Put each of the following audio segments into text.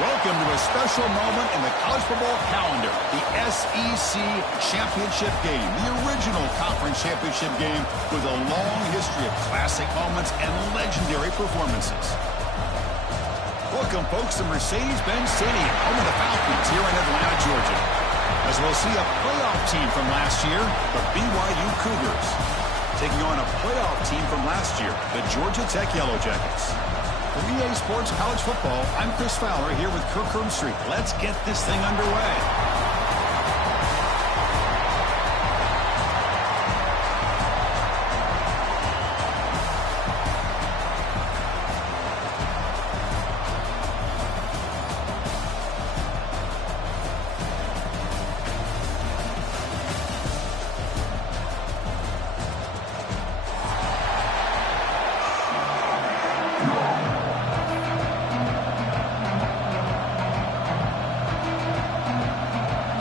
Welcome to a special moment in the college football calendar, the SEC Championship Game, the original conference championship game with a long history of classic moments and legendary performances. Welcome, folks, to Mercedes-Benz Stadium, home of the Falcons here in Atlanta, Georgia. As we'll see a playoff team from last year, the BYU Cougars, taking on a playoff team from last year, the Georgia Tech Yellow Jackets. For EA Sports College Football, I'm Chris Fowler here with Kirk Herbstreit. Let's get this thing underway.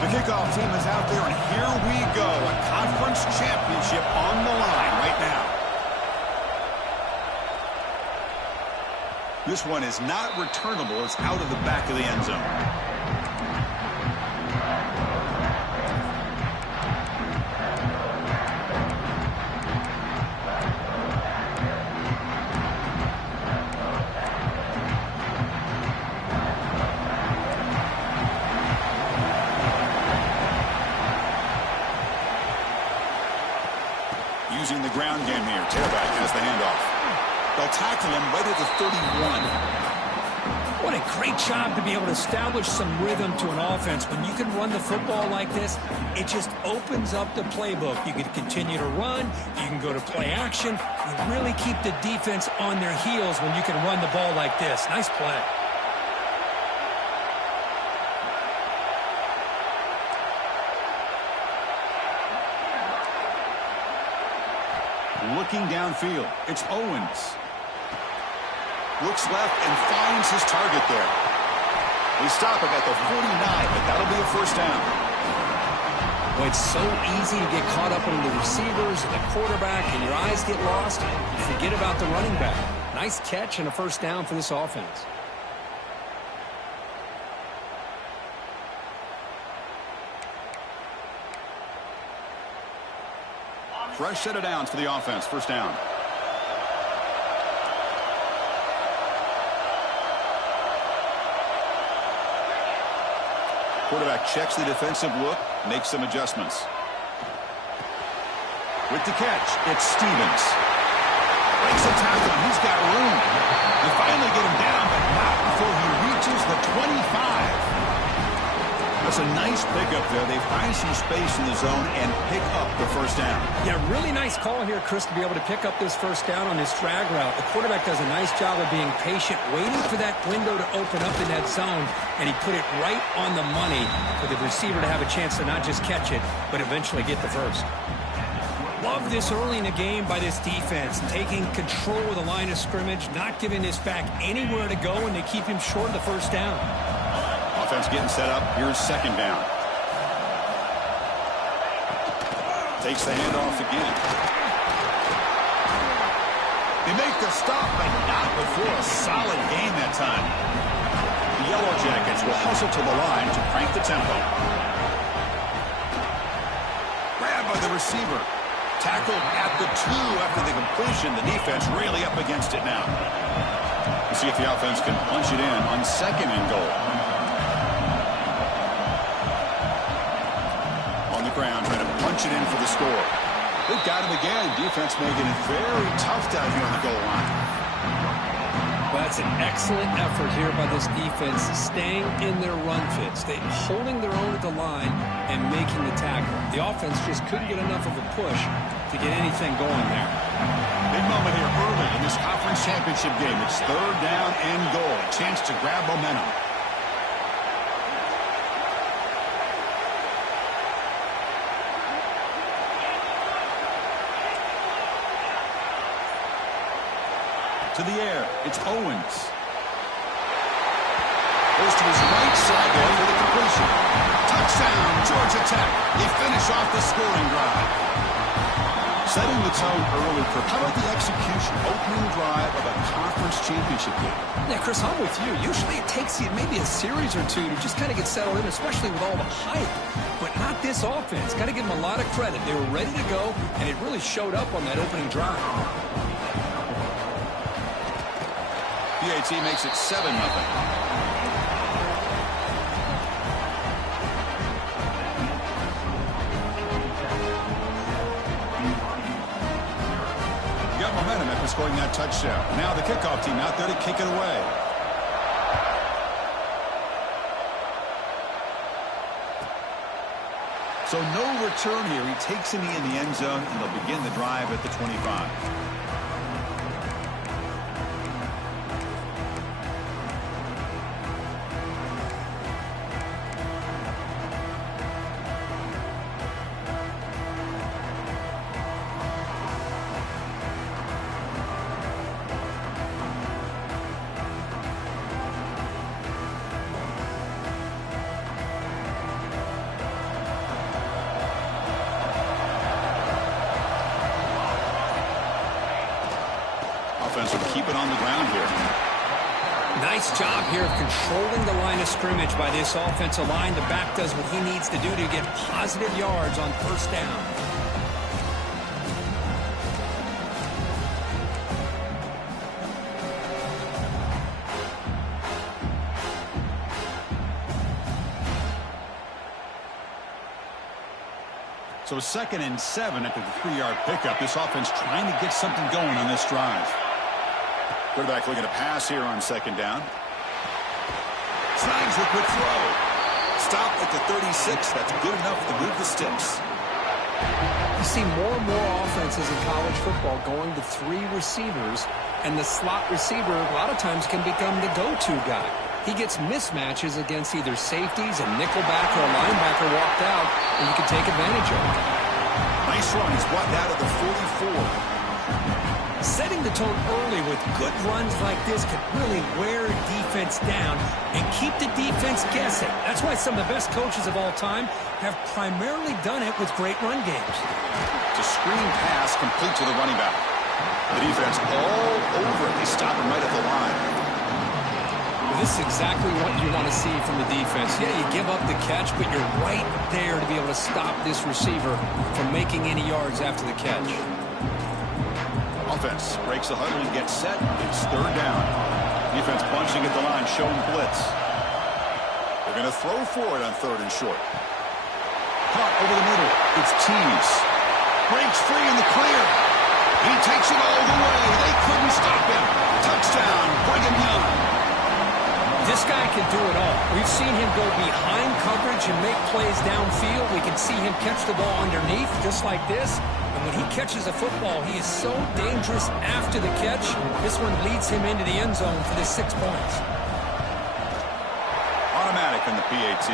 Kickoff team is out there, and here we go. A conference championship on the line right now. This one is not returnable. It's out of the back of the end zone. Using the ground game here. Tailback has the handoff. They'll tackle him right at the 31. What a great job to be able to establish some rhythm to an offense. When you can run the football like this, it just opens up the playbook. You can continue to run. You can go to play action. You really keep the defense on their heels when you can run the ball like this. Nice play. Looking downfield, it's Owens. Looks left and finds his target there. We stop him at the 49, but that'll be a first down. Well, it's so easy to get caught up in the receivers and the quarterback, and your eyes get lost. You forget about the running back. Nice catch and a first down for this offense. Fresh set of downs for the offense. First down. Quarterback checks the defensive look, makes some adjustments. With the catch, it's Stevens. Breaks a tackle, and he's got room. They finally get him down, but not before he reaches the 25. That's a nice pickup there. They find some space in the zone and pick up the first down. Yeah, really nice call here, Chris, to be able to pick up this first down on this drag route. The quarterback does a nice job of being patient, waiting for that window to open up in that zone, and he put it right on the money for the receiver to have a chance to not just catch it, but eventually get the first. Love this early in the game by this defense, taking control of the line of scrimmage, not giving this back anywhere to go, and they keep him short of the first down. Offense getting set up. Here's second down. Takes the handoff again. They make the stop, but not before a solid gain that time. The Yellow Jackets will hustle to the line to crank the tempo. Grabbed by the receiver. Tackled at the 2 after the completion. The defense really up against it now. We'll see if the offense can punch it in on second and goal. Ground, trying to punch it in for the score. They've got him again. Defense making it very tough down here on the goal line. Well, that's an excellent effort here by this defense, staying in their run fits. They holding their own at the line and making the tackle. The offense just couldn't get enough of a push to get anything going there. Big moment here early in this conference championship game. It's third down and goal. A chance to grab momentum. To the air, it's Owens. Goes to his right side there for the completion. Touchdown, Georgia Tech. They finish off the scoring drive. Setting the tone early for how about the execution, opening drive of a conference championship game? Yeah, Chris, I'm with you. Usually it takes you maybe a series or two to just kind of get settled in, especially with all the hype. But not this offense. Got to give them a lot of credit. They were ready to go, and it really showed up on that opening drive. PAT makes it 7-0. Momentum after scoring that touchdown. Now the kickoff team out there to kick it away. So no return here. He takes him in the end zone, and they'll begin the drive at the 25. Offense will keep it on the ground here. Nice job here of controlling the line of scrimmage by this offensive line. The back does what he needs to do to get positive yards on first down. So 2nd and 7 after the 3-yard pickup. This offense trying to get something going on this drive. Quarterback looking to pass here on 2nd down. Snags the quick throw. Stop at the 36. That's good enough to move the sticks. You see more and more offenses in college football going to 3 receivers, and the slot receiver a lot of times can become the go-to guy. He gets mismatches against either safeties, a nickelback, or a linebacker walked out, and you can take advantage of it. Nice run. He's brought down to the 44. Setting the tone early with good runs like this can really wear a defense down and keep the defense guessing. That's why some of the best coaches of all time have primarily done it with great run games. It's a screen pass complete to the running back. The defense all over it. They stop him right at the line. This is exactly what you want to see from the defense. Yeah, you give up the catch, but you're right there to be able to stop this receiver from making any yards after the catch. Offense breaks the huddle and gets set. It's 3rd down. Defense bunching at the line, showing blitz. They're going to throw for it on 3rd and short. Caught over the middle. It's Tees. Breaks free in the clear. He takes it all the way. They couldn't stop him. Touchdown, Brigham Young. This guy can do it all. We've seen him go behind coverage and make plays downfield. We can see him catch the ball underneath just like this. And when he catches a football, he is so dangerous after the catch. This one leads him into the end zone for the 6 points. Automatic in the PAT.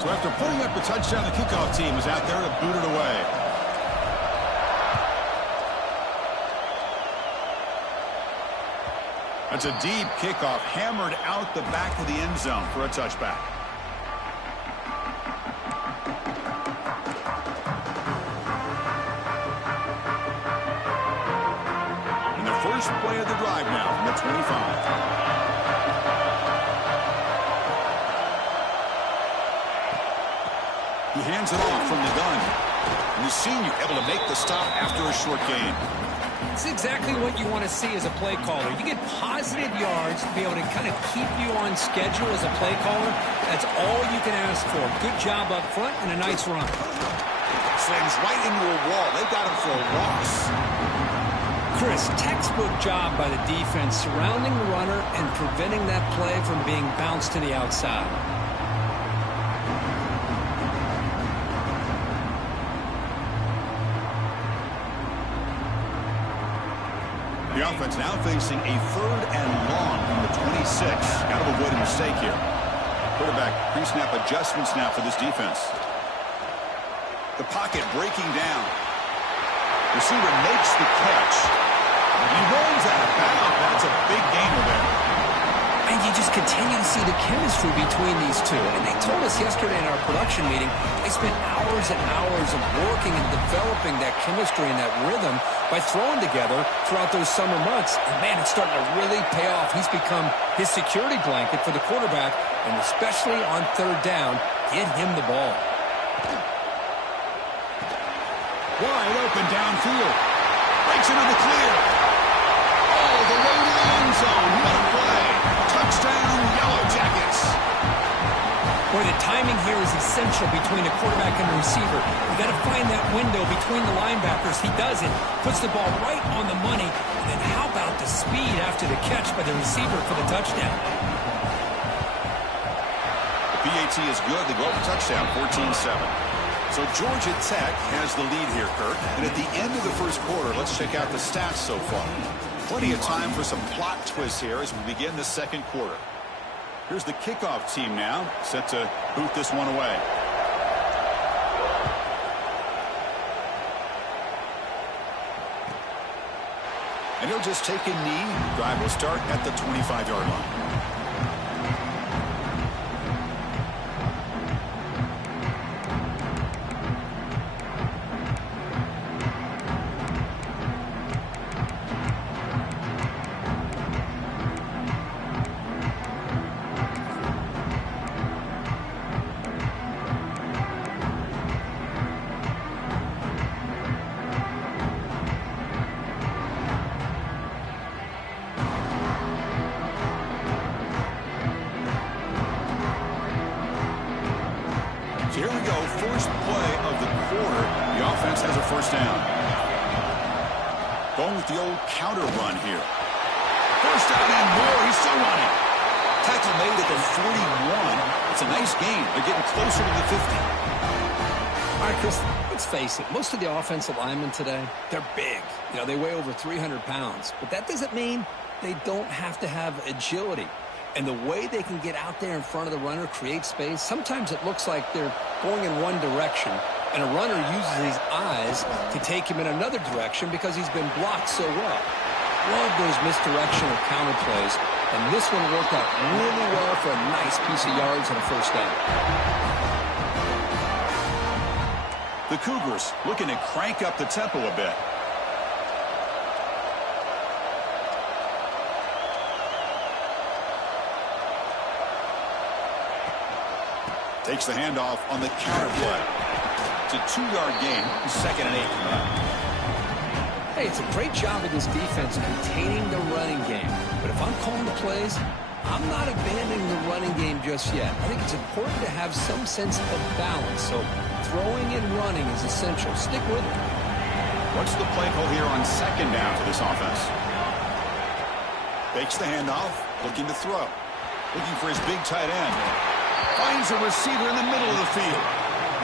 So after putting up the touchdown, the kickoff team is out there to boot it away. That's a deep kickoff, hammered out the back of the end zone for a touchback. And the first play of the drive now from the 25. He hands it off from the gun. And the senior able to make the stop after a short gain. It's exactly what you want to see as a play caller. You get positive yards to be able to kind of keep you on schedule as a play caller. That's all you can ask for. Good job up front and a nice run. Slings right into a wall. They got him for a loss. Chris, textbook job by the defense surrounding the runner and preventing that play from being bounced to the outside. The offense now facing a 3rd and long from the 26. Got to avoid a mistake here. Quarterback pre-snap adjustments now for this defense. The pocket breaking down. Receiver makes the catch. He rolls out of bounds. That's a big gainer there. And you just continue to see the chemistry between these two. And they told us yesterday in our production meeting, they spent hours and hours of working and developing that chemistry and that rhythm by throwing together throughout those summer months. And, man, it's starting to really pay off. He's become his security blanket for the quarterback, and especially on third down, get him the ball. Wide open downfield. Breaks into the clear. All the way to the end zone. What a play. Touchdown, Yellow Jackets. Boy, the timing here is essential between the quarterback and the receiver. You got to find that window between the linebackers. He does it. Puts the ball right on the money. And then how about the speed after the catch by the receiver for the touchdown? The PAT is good. They go up a touchdown, 14-7. So Georgia Tech has the lead here, Kurt. And at the end of the first quarter, let's check out the stats so far. Plenty of time for some plot twists here as we begin the second quarter. Here's the kickoff team now, set to boot this one away. And he'll just take a knee. Drive will start at the 25-yard line. Here we go, first play of the quarter. The offense has a first down. Going with the old counter run here. First down and more, he's still running. Tackle made at the 41. It's a nice gain. They're getting closer to the 50. All right, Chris, let's face it. Most of the offensive linemen today, they're big. You know, they weigh over 300 pounds. But that doesn't mean they don't have to have agility. And the way they can get out there in front of the runner, create space, sometimes it looks like they're going in one direction, and a runner uses his eyes to take him in another direction because he's been blocked so well. Love those misdirectional counter plays, and this one worked out really well for a nice piece of yards and a first down. The Cougars looking to crank up the tempo a bit. Takes the handoff on the counter play. It's a 2-yard gain, 2nd and 8 from that. Hey, it's a great job of this defense containing the running game. But if I'm calling the plays, I'm not abandoning the running game just yet. I think it's important to have some sense of balance. So throwing and running is essential. Stick with it. What's the play call here on 2nd down for this offense? Fakes the handoff, looking to throw. Looking for his big tight end. Finds a receiver in the middle of the field.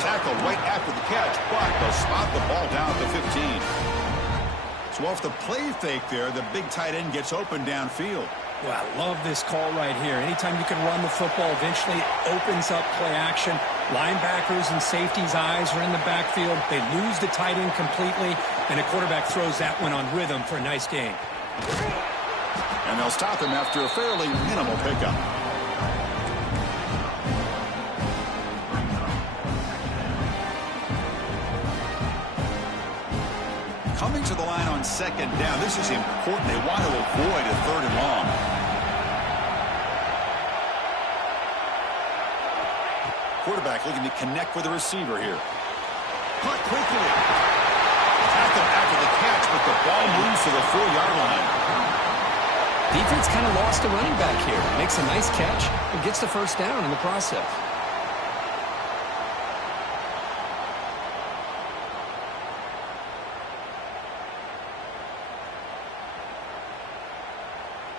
Tackle right after the catch, but they'll spot the ball down at the 15. So off the play fake there, the big tight end gets open downfield. Well, I love this call right here. Anytime you can run the football, eventually it opens up play action. Linebackers and safeties' eyes are in the backfield. They lose the tight end completely, and the quarterback throws that one on rhythm for a nice gain. And they'll stop him after a fairly minimal pickup. Coming to the line on 2nd down. This is important. They want to avoid a 3rd and long. Quarterback looking to connect with the receiver here. Caught quickly. Tackle after the catch, but the ball moves to the 4-yard line. Defense kind of lost a running back here. Makes a nice catch and gets the first down in the process.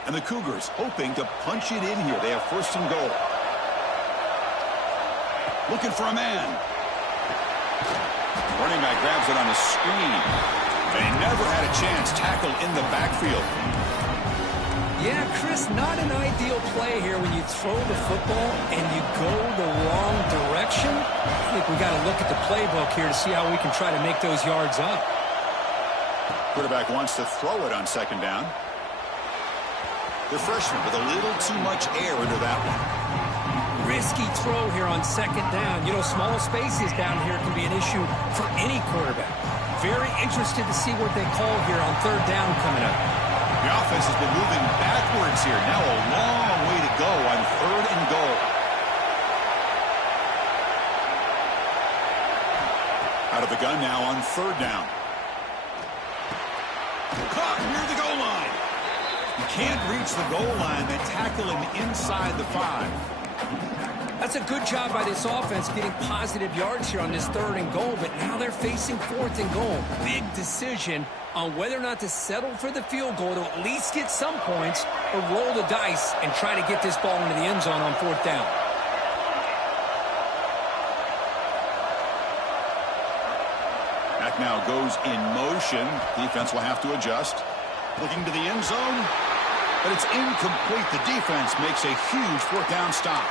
And the Cougars hoping to punch it in here. They have 1st and goal. Looking for a man. Running back grabs it on the screen. They never had a chance. Tackled in the backfield. Yeah, Chris, not an ideal play here when you throw the football and you go the wrong direction. I think we got to look at the playbook here to see how we can try to make those yards up. Quarterback wants to throw it on 2nd down. The freshman with a little too much air into that one. Risky throw here on second down. You know, small spaces down here can be an issue for any quarterback. Very interested to see what they call here on third down coming up. The offense has been moving backwards here. Now a long way to go on third and goal. Out of the gun now on third down. Caught near the goal line. You can't reach the goal line. They tackle him inside the 5. That's a good job by this offense getting positive yards here on this third and goal, but now they're facing fourth and goal. Big decision on whether or not to settle for the field goal to at least get some points or roll the dice and try to get this ball into the end zone on fourth down. Back now goes in motion. Defense will have to adjust. Looking to the end zone, but it's incomplete. The defense makes a huge fourth down stop.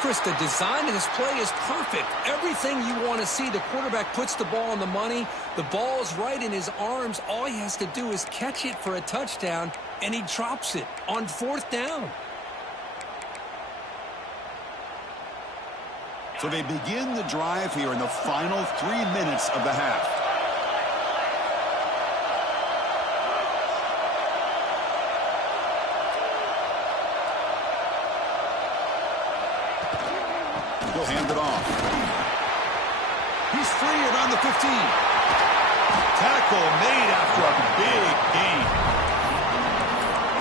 Chris, the design of this play is perfect. Everything you want to see. The quarterback puts the ball on the money. The ball's right in his arms. All he has to do is catch it for a touchdown, and he drops it on fourth down. So they begin the drive here in the final 3 minutes of the half. He'll hand it off. He's free around the 15. Tackle made after a big gain.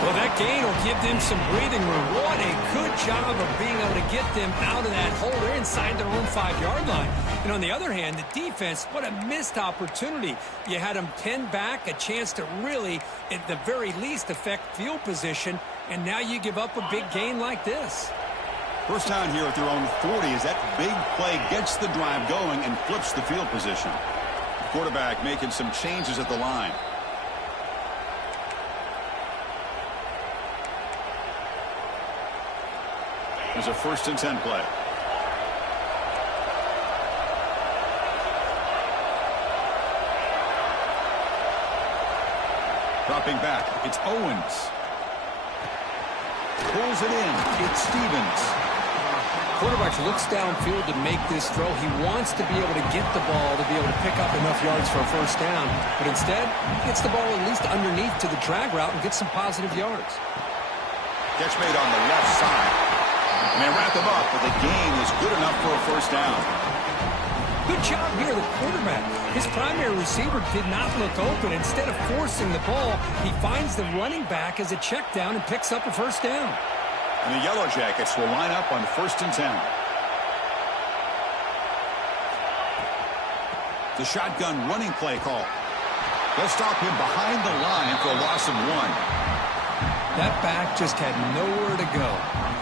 Well, that gain will give them some breathing room. What a good job of being able to get them out of that hole. They're inside their own 5-yard line. And on the other hand, the defense, what a missed opportunity. You had them pinned back, a chance to really, at the very least, affect field position. And now you give up a big gain like this. First down here at their own 40 as that big play gets the drive going and flips the field position. The quarterback making some changes at the line. There's a 1st and 10 play. Dropping back, it's Owens. Pulls it in, it's Stevens. Quarterback looks downfield to make this throw. He wants to be able to get the ball to be able to pick up enough yards for a first down. But instead, he gets the ball at least underneath to the drag route and gets some positive yards. Catch made on the left side. And they wrap him up, but the gain is good enough for a first down. Good job here, the quarterback. His primary receiver did not look open. Instead of forcing the ball, he finds the running back as a check down and picks up a first down. And the Yellow Jackets will line up on 1st and 10. The shotgun running play call. They'll stop him behind the line for a loss of 1. That back just had nowhere to go.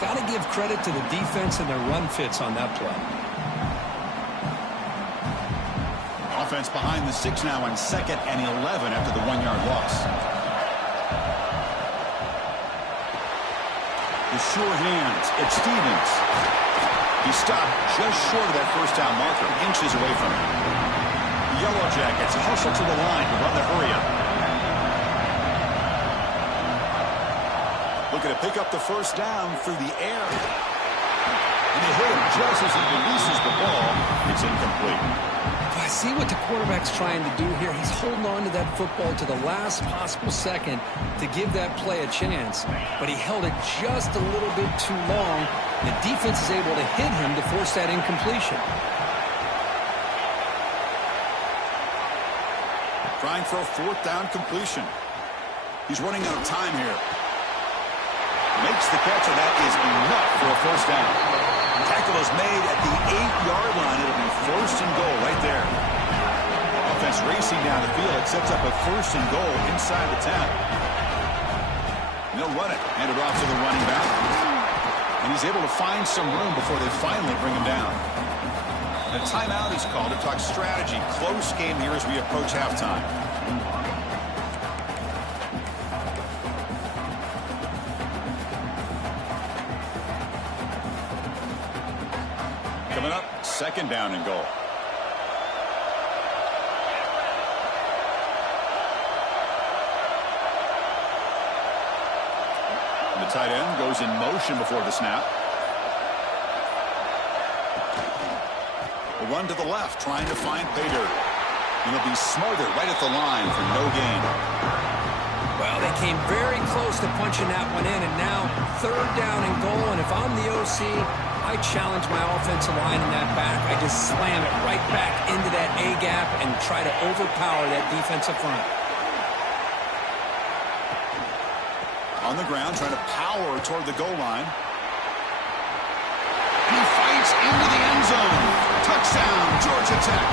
Got to give credit to the defense and their run fits on that play. Offense behind the 6 now on 2nd and 11 after the 1-yard loss. The sure hands, it's Stevens. He stopped just short of that first down marker, inches away from it. The Yellow Jackets hustle to the line to run the hurry up. Looking to pick up the first down through the air. And they hit him just as he releases the ball. It's incomplete. I see what the quarterback's trying to do here. He's holding on to that football to the last possible second to give that play a chance. But he held it just a little bit too long. The defense is able to hit him to force that incompletion. Trying for a 4th down completion. He's running out of time here. Makes the catch, and that is enough for a first down. Tackle is made at the 8-yard line. It'll be 1st and goal right there. Offense racing down the field. It sets up a 1st and goal inside the 10. And they'll run it. Hand it off to the running back. And he's able to find some room before they finally bring him down. A timeout is called to talk strategy. Close game here as we approach halftime. Coming up, 2nd down and goal. And the tight end goes in motion before the snap. A run to the left, trying to find pay dirt. And he'll be smothered right at the line for no gain. Well, they came very close to punching that one in, and now 3rd down and goal. And if I'm the OC, I challenge my offensive line in that back. I just slam it right back into that A-gap and try to overpower that defensive front. On the ground, trying to power toward the goal line. And he fights into the end zone. Touchdown, Georgia Tech.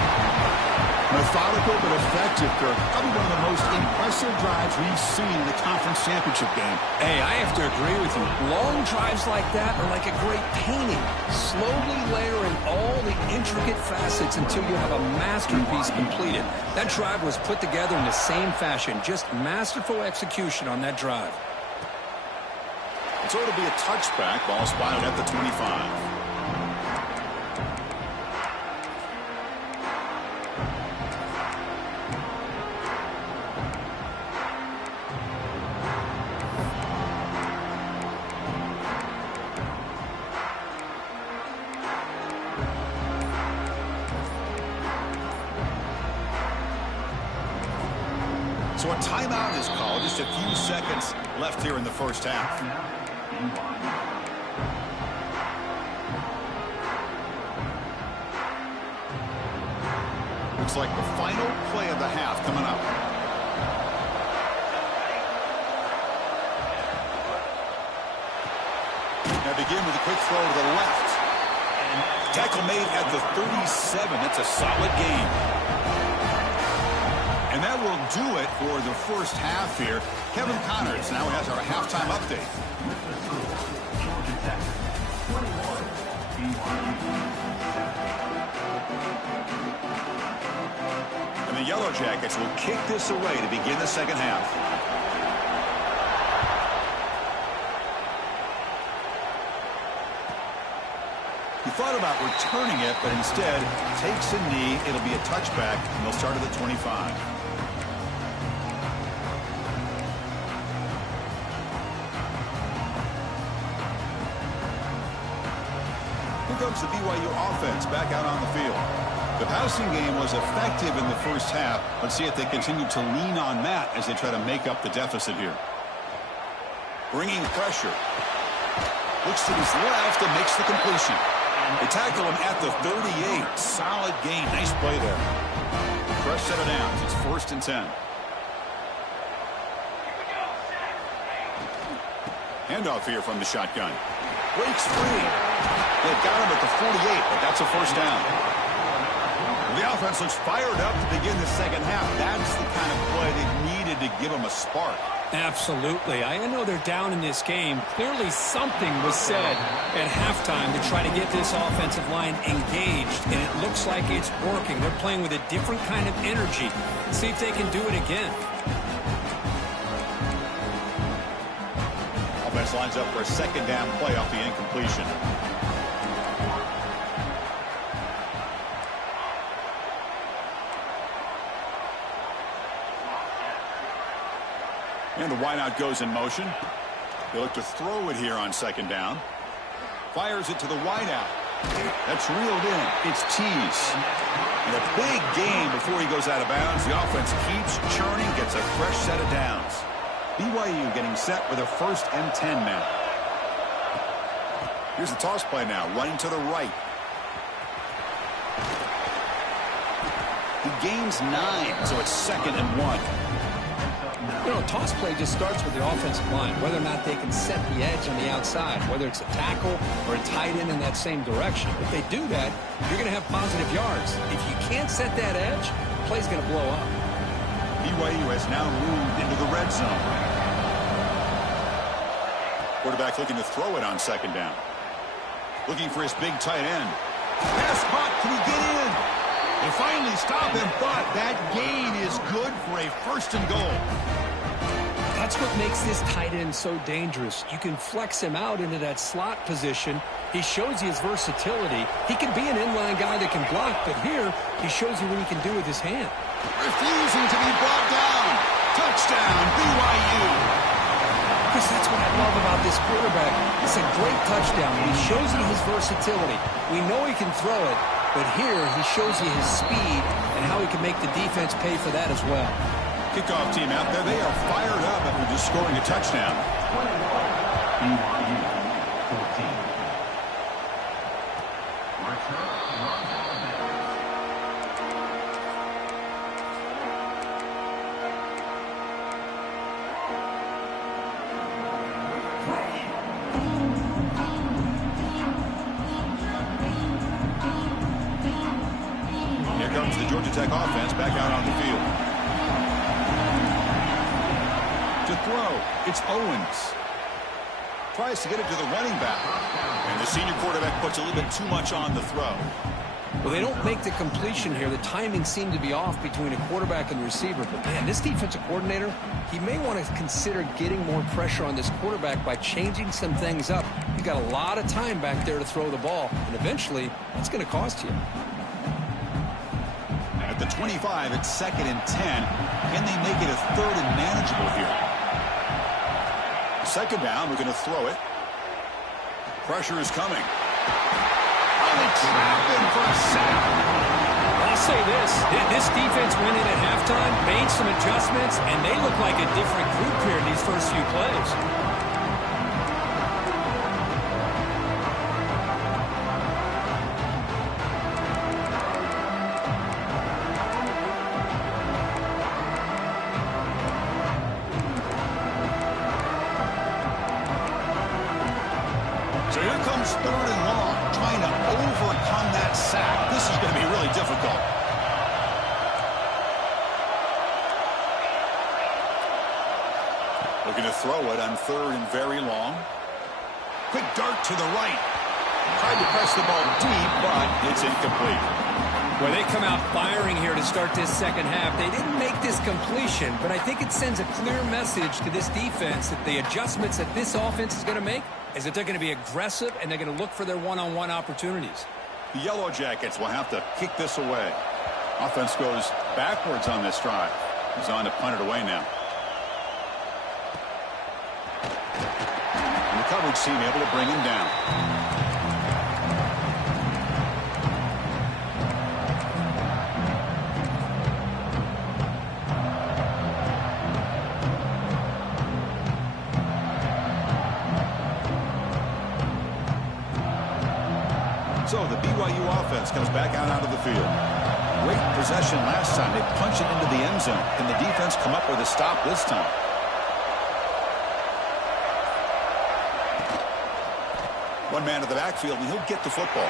Methodical but effective, Kirk. Probably one of the most impressive drives we've seen in the conference championship game. Hey, I have to agree with you. Long drives like that are like a great painting. Slowly layering all the intricate facets until you have a masterpiece completed. That drive was put together in the same fashion. Just masterful execution on that drive. So it'll be a touchback. Ball spotted at the 25. So a timeout is called. Just a few seconds left here in the first half. Looks like the final play of the half coming up. Now begin with a quick throw to the left. Tackle made at the 37. That's a solid gain. And that will do it for the first half here. Kevin Connors now has our halftime update. And the Yellow Jackets will kick this away to begin the second half. He thought about returning it, but instead takes a knee. It'll be a touchback, and they'll start at the 25. Here comes the BYU offense back out on the field. The passing game was effective in the first half. Let's see if they continue to lean on that as they try to make up the deficit here. Bringing pressure. Looks to his left and makes the completion. They tackle him at the 38. Solid gain. Nice play there. Fresh set of downs. It's 1st and 10. Handoff here from the shotgun. Breaks free. They've got him at the 48, but that's a first down. The offense looks fired up to begin the second half. That's the kind of play they needed to give them a spark. Absolutely. I know they're down in this game. Clearly something was said at halftime to try to get this offensive line engaged, and it looks like it's working. They're playing with a different kind of energy. Let's see if they can do it again. Offense lines up for a second down play off the incompletion. And the wideout goes in motion. They look to throw it here on second down. Fires it to the wideout. That's reeled in. It's Tease. And a big gain before he goes out of bounds. The offense keeps churning, gets a fresh set of downs. BYU getting set with a 1st and 10 now. Here's the toss play now, running to the right. He gains 9, so it's 2nd and 1. You know, a toss play just starts with the offensive line, whether or not they can set the edge on the outside, whether it's a tackle or a tight end in that same direction. If they do that, you're going to have positive yards. If you can't set that edge, the play's going to blow up. BYU has now moved into the red zone. Quarterback looking to throw it on second down. Looking for his big tight end. Pass caught. Can he get in? They finally stop him, but that gain is good for a 1st and goal. That's what makes this tight end so dangerous. You can flex him out into that slot position. He shows you his versatility. He can be an inline guy that can block, but here he shows you what he can do with his hand. Refusing to be brought down. Touchdown, BYU. Chris, that's what I love about this quarterback. It's a great touchdown. He shows you his versatility. We know he can throw it, but here he shows you his speed and how he can make the defense pay for that as well. Kickoff team out there, they are fired up after just scoring a touchdown. BYU 14. Return run offense. Here comes the Georgia Tech offense back out on the field. To throw, it's Owens. Tries to get it to the running back. And the senior quarterback puts a little bit too much on the throw. Well, they don't make the completion here. The timing seemed to be off between a quarterback and the receiver. But, man, this defensive coordinator, he may want to consider getting more pressure on this quarterback by changing some things up. He's got a lot of time back there to throw the ball, and eventually it's going to cost you. At the 25, it's 2nd and 10. Can they make it a 3rd and manageable here? Second down, we're going to throw it. Pressure is coming. Oh, they trap him for a sack. I'll say this defense went in at halftime, made some adjustments, and they look like a different group here in these first few plays. So here comes 3rd and long, trying to overcome that sack. This is going to be really difficult. Looking to throw it on 3rd and very long. Quick dart to the right. Tried to press the ball deep, but it's incomplete. Well, they come out firing here to start this second half. They didn't make this completion, but I think it sends a clear message to this defense that the adjustments that this offense is going to make is that they're going to be aggressive and they're going to look for their one-on-one opportunities. The Yellow Jackets will have to kick this away. Offense goes backwards on this drive. He's on to punt it away now. And the coverage team able to bring him down. So the BYU offense comes back out onto the field. Great possession last time. They punch it into the end zone. Can the defense come up with a stop this time? One man to the backfield, and he'll get the football.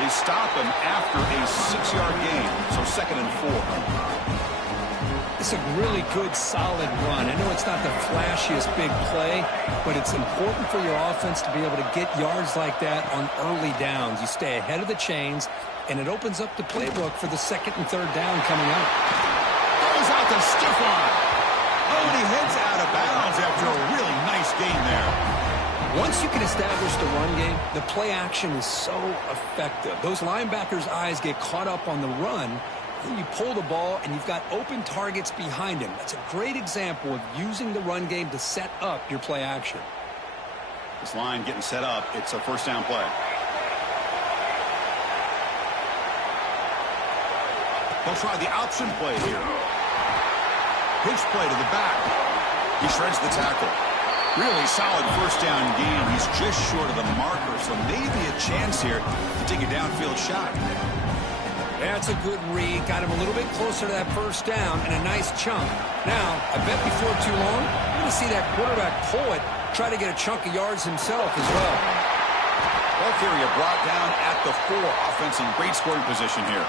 They stop him after a 6-yard gain, so 2nd and 4. It's a really good, solid run. I know it's not the flashiest big play, but it's important for your offense to be able to get yards like that on early downs. You stay ahead of the chains, and it opens up the playbook for the 2nd and 3rd down coming up. Goes out the stiff line. Oh, and he heads out of bounds after a really nice gain there. Once you can establish the run game, the play action is so effective. Those linebackers' eyes get caught up on the run. Then you pull the ball, and you've got open targets behind him. That's a great example of using the run game to set up your play action. This line getting set up. It's a 1st down play. They'll try the option play here. Pitch play to the back. He shreds the tackle. Really solid 1st down gain. He's just short of the marker, so maybe a chance here to take a downfield shot. That's a good read. Got him a little bit closer to that 1st down and a nice chunk. Now, I bet before too long, you're going to see that quarterback pull it, try to get a chunk of yards himself as well. Ball carrier brought down at the 4. Offense in great scoring position here.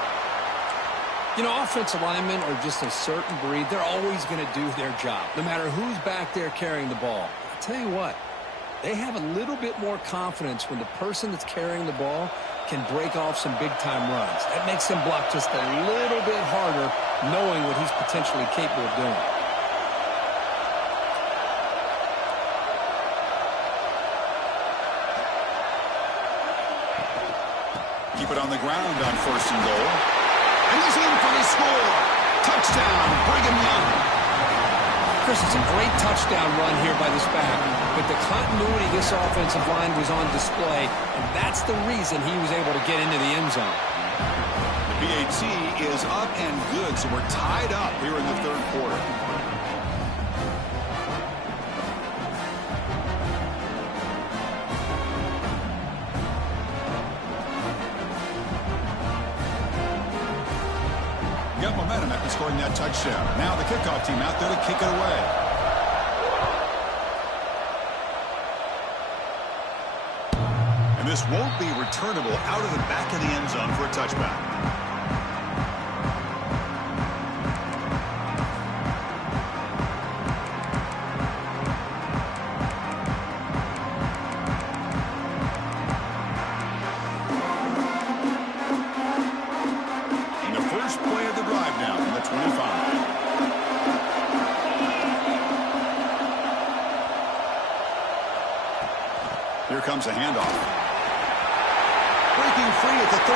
You know, offensive linemen are just a certain breed. They're always going to do their job, no matter who's back there carrying the ball. I'll tell you what, they have a little bit more confidence when the person that's carrying the ball can break off some big-time runs. That makes them block just a little bit harder, knowing what he's potentially capable of doing. Keep it on the ground on 1st and goal. And he's in for the score. Touchdown, Brigham Young. Chris, it's a great touchdown run here by this back, but the continuity of this offensive line was on display, and that's the reason he was able to get into the end zone. The PAT is up and good, so we're tied up here in the third quarter. Got momentum after scoring that touchdown. Now the kickoff team out there to kick it away. And this won't be returnable out of the back of the end zone for a touchback. Here comes a handoff. Breaking free at the 35.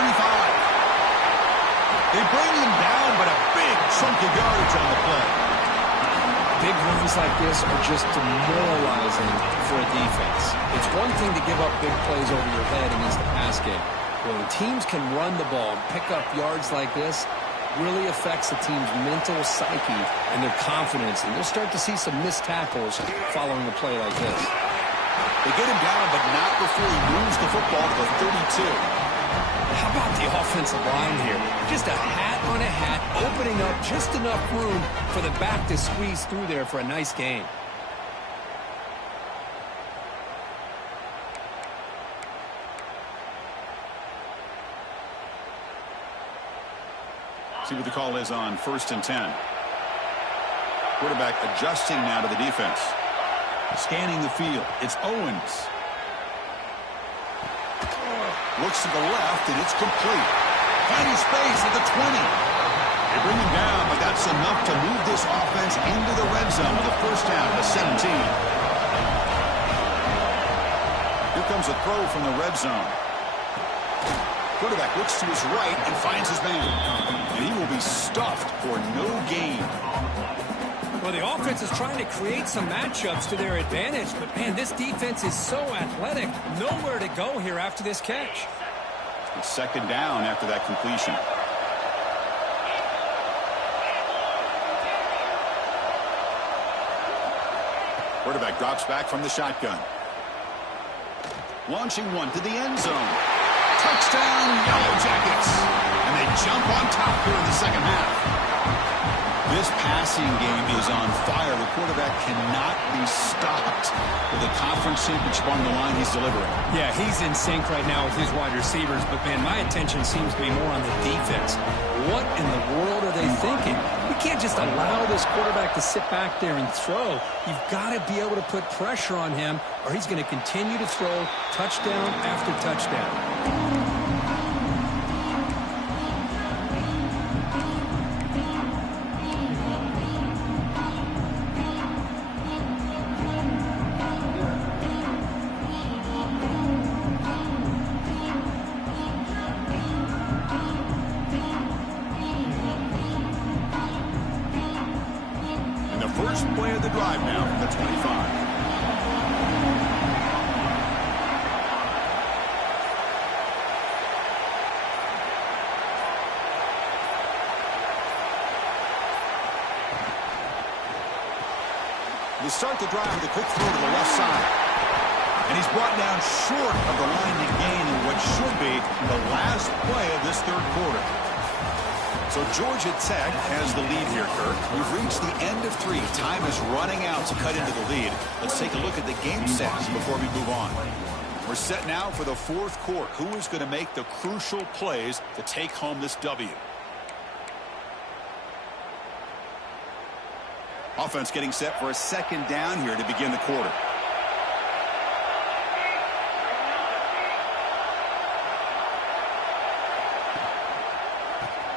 They bring him down, but a big chunk of yardage on the play. Big runs like this are just demoralizing for a defense. It's one thing to give up big plays over your head against the pass game. When teams can run the ball and pick up yards like this, really affects the team's mental psyche and their confidence. And you'll start to see some missed tackles following a play like this. They get him down, but not before he moves the football to the 32. How about the offensive line here? Just a hat on a hat, opening up just enough room for the back to squeeze through there for a nice gain. See what the call is on 1st and 10. Quarterback adjusting now to the defense. Scanning the field. It's Owens. Looks to the left, and it's complete. Finding space at the 20. They bring him down, but that's enough to move this offense into the red zone with a first down to 17. Here comes a throw from the red zone. Quarterback looks to his right and finds his man. And he will be stuffed for no gain. Well, the offense is trying to create some matchups to their advantage, but, man, this defense is so athletic. Nowhere to go here after this catch. It's second down after that completion. Quarterback drops back from the shotgun. Launching one to the end zone. Touchdown, Yellow Jackets. And they jump on top here in the second half. This passing game is on fire. The quarterback cannot be stopped with a conference championship on the line he's delivering. Yeah, he's in sync right now with his wide receivers, but, man, my attention seems to be more on the defense. What in the world are they thinking? You can't just allow this quarterback to sit back there and throw. You've got to be able to put pressure on him, or he's going to continue to throw touchdown after touchdown. First play of the drive now from the 25. They start the drive with a quick throw to the left side. And he's brought down short of the line to gain in what should be the last play of this third quarter. So Georgia Tech has the lead here, Kirk. We've reached the end of 3. Time is running out to cut into the lead. Let's take a look at the game stats before we move on. We're set now for the fourth quarter. Who is going to make the crucial plays to take home this W? Offense getting set for a second down here to begin the quarter.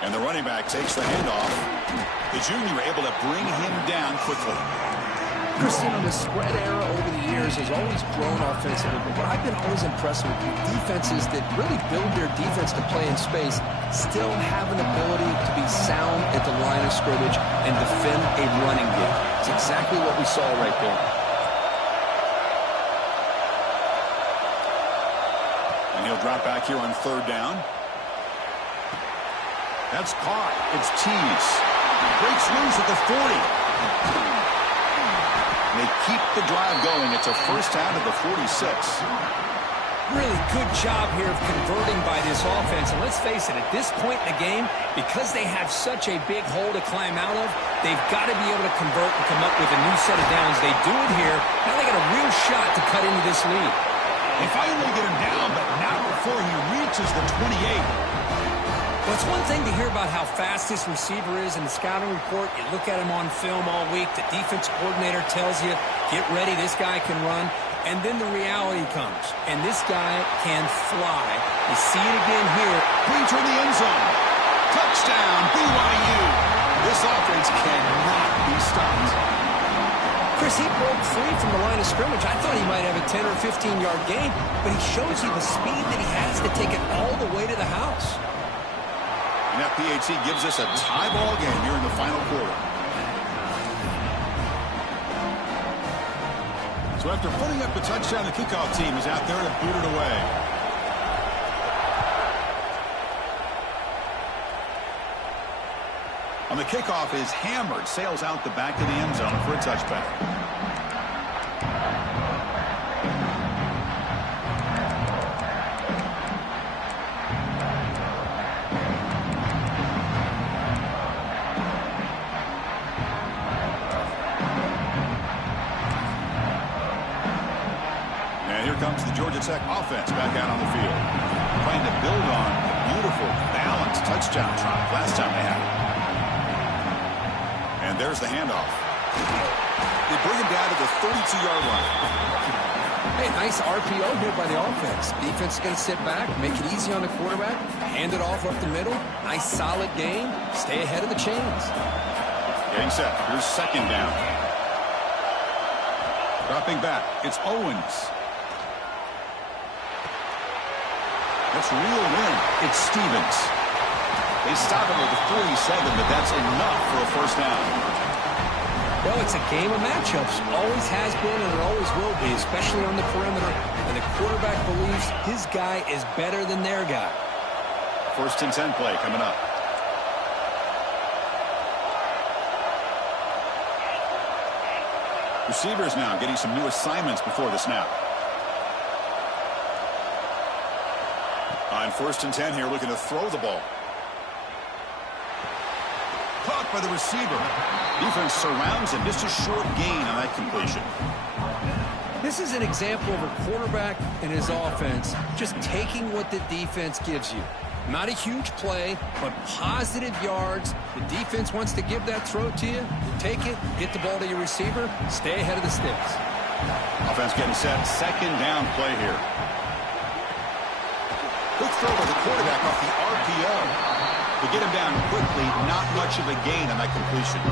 And the running back takes the handoff. The junior able to bring him down quickly. Christina, the spread era over the years has always grown offensively, but what I've been always impressed with defenses that really build their defense to play in space still have an ability to be sound at the line of scrimmage and defend a running game. It's exactly what we saw right there. And he'll drop back here on 3rd down. That's caught. It's Tease. Breaks loose at the 40. They keep the drive going. It's a first down to the 46. Really good job here of converting by this offense. And let's face it, at this point in the game, because they have such a big hole to climb out of, they've got to be able to convert and come up with a new set of downs. They do it here. Now they got a real shot to cut into this lead. They finally get him down, but not before he reaches the 28. Well, it's one thing to hear about how fast this receiver is in the scouting report. You look at him on film all week. The defense coordinator tells you, get ready, this guy can run. And then the reality comes, and this guy can fly. You see it again here. Brings her in the end zone. Touchdown, BYU. This offense cannot be stopped. Chris, he broke free from the line of scrimmage. I thought he might have a 10 or 15-yard gain, but he shows you the speed that he has to take it all the way to the house. And that PAT gives us a tie ball game here in the final quarter. So after putting up the touchdown, the kickoff team is out there to boot it away. On the kickoff is hammered, sails out the back of the end zone for a touchback. Comes the Georgia Tech offense back out on the field, trying to build on a beautiful, balanced touchdown drive last time they had it. And there's the handoff. They bring him down to the 32-yard line. Hey, nice RPO here by the offense. Defense is going to sit back, make it easy on the quarterback, hand it off up the middle. Nice, solid game. Stay ahead of the chains. Getting set. Here's 2nd down. Dropping back. It's Owens. That's real win. It's Stevens. They stop him at the 47, but that's enough for a first down. Well, it's a game of matchups. Always has been and it always will be, especially on the perimeter. And the quarterback believes his guy is better than their guy. 1st and 10 play coming up. Receivers now getting some new assignments before the snap. On 1st and 10 here, looking to throw the ball. Caught by the receiver. Defense surrounds him. Just a short gain on that completion. This is an example of a quarterback and his offense just taking what the defense gives you. Not a huge play, but positive yards. The defense wants to give that throw to you. You take it, get the ball to your receiver, stay ahead of the sticks. Offense getting set. 2nd down play here. Quick throw by the quarterback off the RPO. To get him down quickly, not much of a gain on that completion.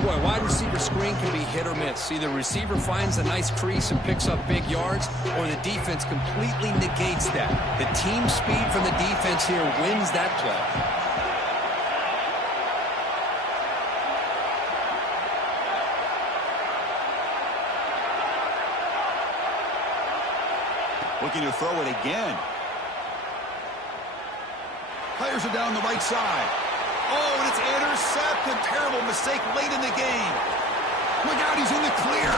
Boy, wide receiver screen can be hit or miss. Either receiver finds a nice crease and picks up big yards, or the defense completely negates that. The team speed from the defense here wins that play. Looking to throw it again. Players are down the right side. Oh, and it's intercepted. Terrible mistake late in the game. Look out, he's in the clear.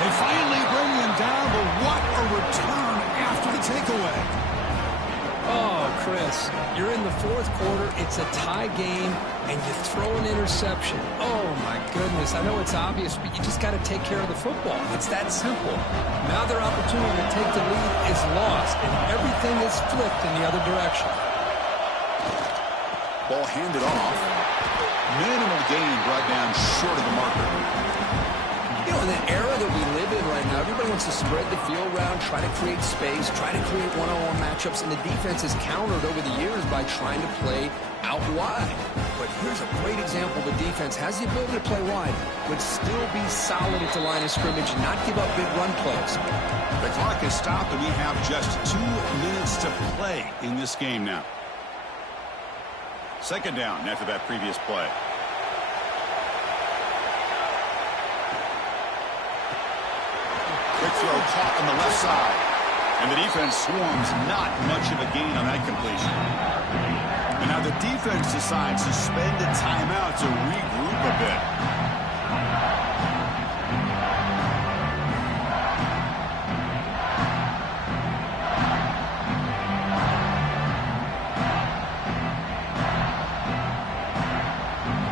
They finally bring him down, but what a return after the takeaway. Oh, Chris, you're in the 4th quarter. It's a tie game, and you throw an interception. Oh, my goodness. I know it's obvious, but you just got to take care of the football. It's that simple. Now their opportunity to take the lead is lost, and everything is flipped in the other direction. Ball handed off. Minimal gain brought down short of the marker. You know, in the era that we live in right now, everybody wants to spread the field around, try to create space, try to create one-on-one matchups, and the defense has countered over the years by trying to play out wide. But but here's a great example. The defense has the ability to play wide, but still be solid at the line of scrimmage and not give up big run plays. The clock is stopped, and we have just 2 minutes to play in this game now. Second down after that previous play. Quick throw caught on the left side. And the defense swarms, not much of a gain on that completion. And now the defense decides to spend a timeout to regroup a bit.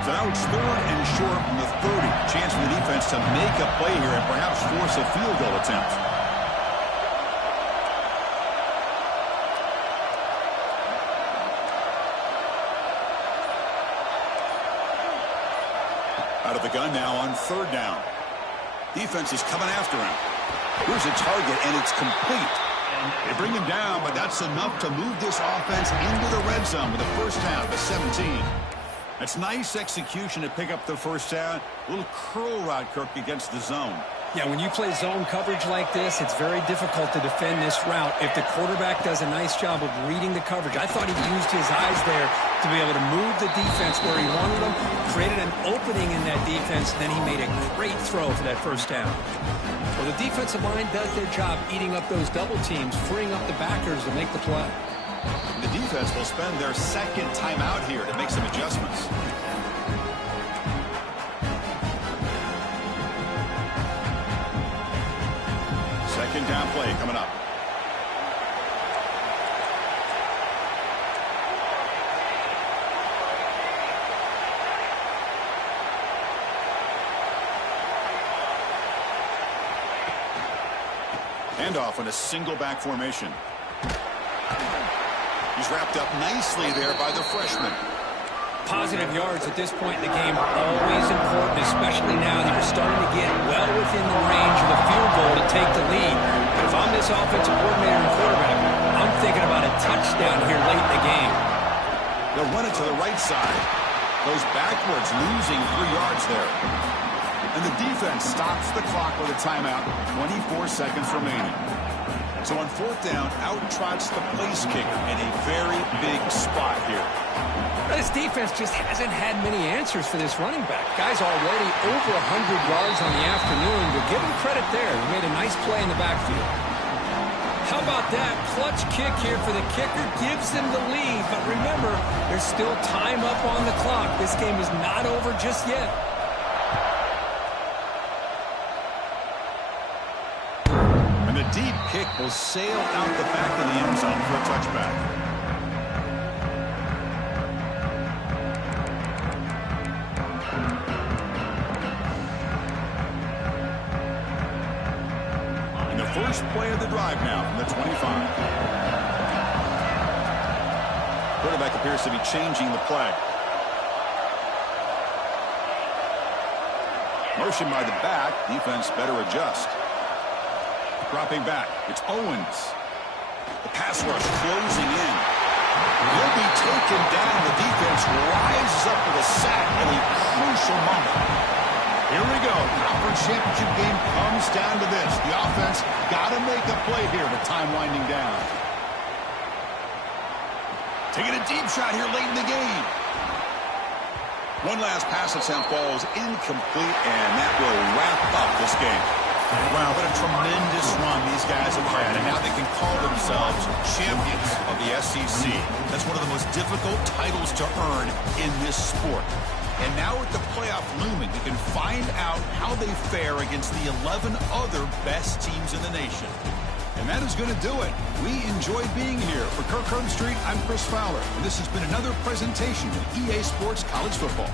So now it's 3rd and short from the 30. Chance for the defense to make a play here and perhaps force a field goal attempt. Out of the gun now on 3rd down. Defense is coming after him. Here's a target, and it's complete. They bring him down, but that's enough to move this offense into the red zone with a first down to 17. That's nice execution to pick up the first down. A little curl route, Kirk, against the zone. Yeah, when you play zone coverage like this, it's very difficult to defend this route if the quarterback does a nice job of reading the coverage. I thought he used his eyes there to be able to move the defense where he wanted them, created an opening in that defense, then he made a great throw for that first down. Well, the defensive line does their job eating up those double teams, freeing up the backers to make the play. The defense will spend their second timeout here to make some adjustments. Second down play coming up. Handoff in a single back formation. He's wrapped up nicely there by the freshman. Positive yards at this point in the game are always important, especially now that you're starting to get well within the range of the field goal to take the lead. But if I'm this offensive coordinator and quarterback, I'm thinking about a touchdown here late in the game. They'll run it to the right side. Goes backwards, losing 3 yards there. And the defense stops the clock with a timeout. 24 seconds remaining. So on 4th down, out trots the place kicker in a very big spot here. This defense just hasn't had many answers for this running back. Guy's already over 100 yards on the afternoon, but give him credit there. He made a nice play in the backfield. How about that? Clutch kick here for the kicker. Gives them the lead, but remember, there's still time up on the clock. This game is not over just yet. And the deep kick will sail out the back of the end zone for a touchback. And the first play of the drive now from the 25. Quarterback appears to be changing the play. Motion by the back. Defense better adjust. Dropping back. It's Owens. The pass rush closing in. He'll be taken down. The defense rises up with a sack at a crucial moment. Here we go. Conference championship game comes down to this. The offense got to make a play here with time winding down. Taking a deep shot here late in the game. One last pass attempt falls incomplete, and that will wrap up this game. Wow, what a tremendous run these guys have had, and now they can call themselves champions of the SEC. That's one of the most difficult titles to earn in this sport. And now with the playoff looming, we can find out how they fare against the 11 other best teams in the nation. And that is going to do it. We enjoyed being here. For Kirk Street, I'm Chris Fowler, and this has been another presentation of EA Sports College Football.